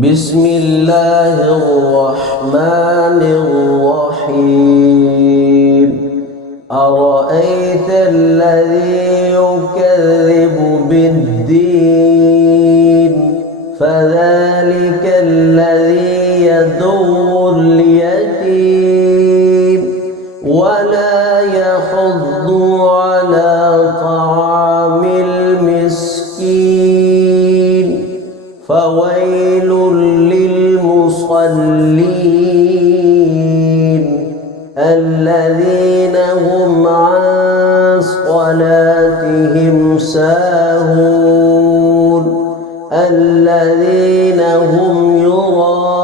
بسم الله الرحمن الرحيم. أرأيت الذي يكذب بالدين فذلك الذي يدعو اليتيم ولا يحض على طعام المسكين فويل للمصلين الذين هم عن صلاتهم ساهون الذين هم يراءون